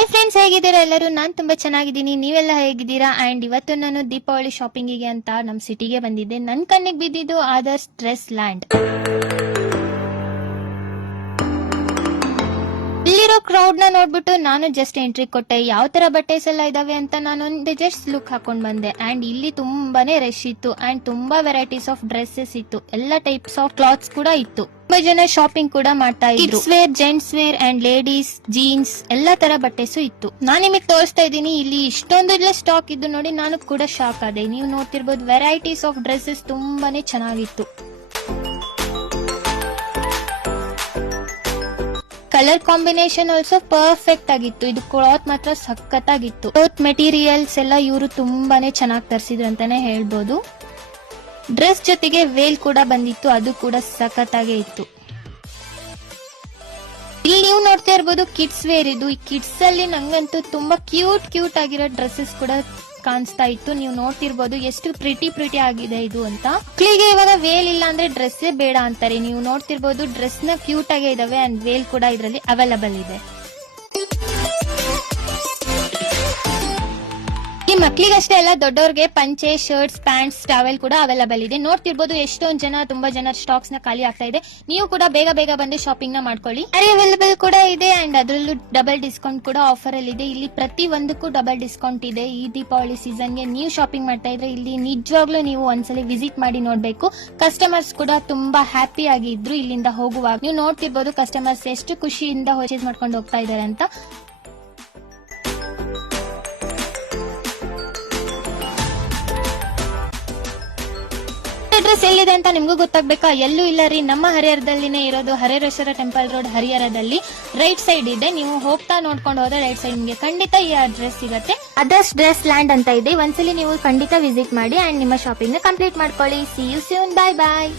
Hi friends, ಹೇಗಿದ್ದೀರಾ ಎಲ್ಲರೂ? ನಾನು ತುಂಬಾ ಚೆನ್ನಾಗಿದ್ದೀನಿ. ನೀವೆಲ್ಲ ಹೇಗಿದ್ದೀರಾ? ಅಂಡ್ ಇವತ್ತು ನಾನು ದೀಪಾವಳಿ ಶಾಪಿಂಗಿಗೆ ಅಂತ ನಮ್ಮ ಸಿಟಿಗೆ ಬಂದಿದ್ದೆ. ನನ್ನ ಕಣ್ಣಿಗೆ ಬಿದ್ದಿದ್ದು ಆದರ್ಶ್ ಡ್ರೆಸ್ ಲ್ಯಾಂಡ್. ಇಲ್ಲಿರೋ ಕ್ರೌಡ್ ನ ನೋಡ್ಬಿಟ್ಟು ನಾನು ಜಸ್ಟ್ ಎಂಟ್ರಿ ಕೊಟ್ಟೆ. ಯಾವ ತರ ಬಟ್ಟೆಸ್ ಎಲ್ಲ ಇದಾವೆ ಅಂತ ನಾನು ಒಂದು ಜಸ್ಟ್ ಲುಕ್ ಹಾಕೊಂಡ್ ಬಂದೆ. ಅಂಡ್ ಇಲ್ಲಿ ತುಂಬಾನೇ ರಶ್ ಇತ್ತು ಅಂಡ್ ತುಂಬಾ ವೆರೈಟೀಸ್ ಆಫ್ ಡ್ರೆಸ್ಸಸ್ ಇತ್ತು. ಎಲ್ಲ ಟೈಪ್ಸ್ ಆಫ್ ಕ್ಲಾತ್ಸ್ ಕೂಡ ಇತ್ತು. ತುಂಬಾ ಜನ ಶಾಪಿಂಗ್ ಕೂಡ ಮಾಡ್ತಾ ಇದ್ರು. Kids wear, gents wear and ladies jeans ಎಲ್ಲಾ ತರ ಬಟ್ಟೆಸು ಇತ್ತು. ನಾನು ನಿಮಗೆ ತೋರಿಸ್ತಾ ಇದ್ದೀನಿ. ಇಲ್ಲಿ ಇಷ್ಟೊಂದು ಸ್ಟಾಕ್ ಇದ್ದು ನೋಡಿ ನಾನು ಕೂಡ ಶಾಕ್ ಆದೆ. ನೀವು ನೋಡ್ತಿರ್ಬೋದು, ವೆರೈಟೀಸ್ ಆಫ್ ಡ್ರೆಸ್ಸಸ್ ತುಂಬಾನೇ ಚೆನ್ನಾಗಿತ್ತು. ಕಲರ್ ಕಾಂಬಿನೇಷನ್ ಆಲ್ಸೋ ಪರ್ಫೆಕ್ಟ್ ಆಗಿತ್ತು. ಇದು ಕ್ಲಾತ್ ಮಾತ್ರ ಸಖತ್ತಾಗಿತ್ತು. ಕ್ಲಾತ್ ಮೆಟೀರಿಯಲ್ಸ್ ಎಲ್ಲ ಇವರು ತುಂಬಾನೇ ಚೆನ್ನಾಗಿ ತರಿಸಿದ್ರು ಅಂತಾನೆ ಹೇಳ್ಬೋದು. ಡ್ರೆಸ್ ಜೊತೆಗೆ ವೇಲ್ ಕೂಡ ಬಂದಿತ್ತು, ಅದು ಕೂಡ ಸಖತ್ತಾಗೆ ಇತ್ತು. ಇಲ್ಲಿ ನೀವು ನೋಡ್ತಾ ಇರ್ಬೋದು ಕಿಡ್ಸ್ ವೇರ್. ಇದು ಈ ಕಿಡ್ಸ್ ಅಲ್ಲಿ ನಂಗಂತೂ ತುಂಬಾ ಕ್ಯೂಟ್ ಆಗಿರೋ ಡ್ರೆಸ್ಸಸ್ ಕೂಡ ಕಾಣಿಸ್ತಾ ಇತ್ತು. ನೀವು ನೋಡ್ತಿರ್ಬೋದು ಎಷ್ಟು ಪ್ರಿಟಿ ಆಗಿದೆ ಇದು ಅಂತ. ಮಕ್ಕಳಿಗೆ ಇವಾಗ ವೇಲ್ ಇಲ್ಲ ಅಂದ್ರೆ ಡ್ರೆಸ್ಸೇ ಬೇಡ ಅಂತಾರೆ. ನೀವು ನೋಡ್ತಿರ್ಬೋದು ಡ್ರೆಸ್ ನ ಕ್ಯೂಟ್ ಆಗೇ ಇದಾವೆ ಅಂಡ್ ವೇಲ್ ಕೂಡ ಇದರಲ್ಲಿ ಅವೈಲಬಲ್ ಇದೆ. ಈ ಮಕ್ಕಳಿಗಷ್ಟೇ ಅಲ್ಲ, ದೊಡ್ಡವ್ರಿಗೆ ಪಂಚೆ, ಶರ್ಟ್ಸ್, ಪ್ಯಾಂಟ್ಸ್, ಟಾವೆಲ್ ಕೂಡ ಅವೈಲಬಲ್ ಇದೆ. ನೋಡ್ತಿರ್ಬೋದು ಎಷ್ಟೊಂದು ತುಂಬಾ ಜನ ಸ್ಟಾಕ್ಸ್ ನ ಖಾಲಿ ಆಗ್ತಾ ಇದೆ. ನೀವು ಕೂಡ ಬೇಗ ಬಂದು ಶಾಪಿಂಗ್ ನ ಮಾಡ್ಕೊಳ್ಳಿ. ಅವೈಲಬಲ್ ಕೂಡ ಇದೆ ಅಂಡ್ ಅದರಲ್ಲೂ ಡಬಲ್ ಡಿಸ್ಕೌಂಟ್ ಕೂಡ ಆಫರ್ ಅಲ್ಲಿ ಇದೆ. ಇಲ್ಲಿ ಪ್ರತಿ ಒಂದಕ್ಕೂ ಡಬಲ್ ಡಿಸ್ಕೌಂಟ್ ಇದೆ. ಈ ದೀಪಾವಳಿ ಸೀಸನ್ ಗೆ ನೀವು ಶಾಪಿಂಗ್ ಮಾಡ್ತಾ ಇದ್ರೆ ಇಲ್ಲಿ ನಿಜವಾಗ್ಲೂ ನೀವು ಒಂದ್ಸಲಿ ವಿಸಿಟ್ ಮಾಡಿ ನೋಡ್ಬೇಕು. ಕಸ್ಟಮರ್ಸ್ ಕೂಡ ತುಂಬಾ ಹ್ಯಾಪಿ ಆಗಿದ್ರು ಇಲ್ಲಿಂದ ಹೋಗುವಾಗ. ನೀವು ನೋಡ್ತಿರ್ಬೋದು ಕಸ್ಟಮರ್ಸ್ ಎಷ್ಟು ಖುಷಿಯಿಂದ ಪರ್ಚೇಸ್ ಮಾಡ್ಕೊಂಡು ಹೋಗ್ತಾ ಇದಾರೆ ಅಂತ. ಅಡ್ರೆಸ್ ಎಲ್ಲಿದೆ ಅಂತ ನಿಮ್ಗೂ ಗೊತ್ತಾಗ್ಬೇಕಾ? ಎಲ್ಲೂ ಇಲ್ಲ ರೀ, ನಮ್ಮ ಹರಿಹರದಲ್ಲಿನೇ ಇರೋದು. Hareshwara temple road ಹರಿಹರದಲ್ಲಿ right side ಇದೆ. ನೀವು ಹೋಗ್ತಾ ನೋಡ್ಕೊಂಡು ಹೋದ್ರೆ ರೈಟ್ ಸೈಡ್ ನಿಮಗೆ ಖಂಡಿತ ಈ ಅಡ್ರೆಸ್ ಸಿಗುತ್ತೆ. ಆದರ್ಶ್ ಡ್ರೆಸ್ ಲ್ಯಾಂಡ್ ಅಂತ ಇದೆ. ಒಂದ್ಸಲಿ ನೀವು ಖಂಡಿತ ವಿಸಿಟ್ ಮಾಡಿ ಅಂಡ್ ನಿಮ್ಮ ಶಾಪಿಂಗ್ ನ ಕಂಪ್ಲೀಟ್ ಮಾಡ್ಕೊಳ್ಳಿ. See you soon. Bye bye.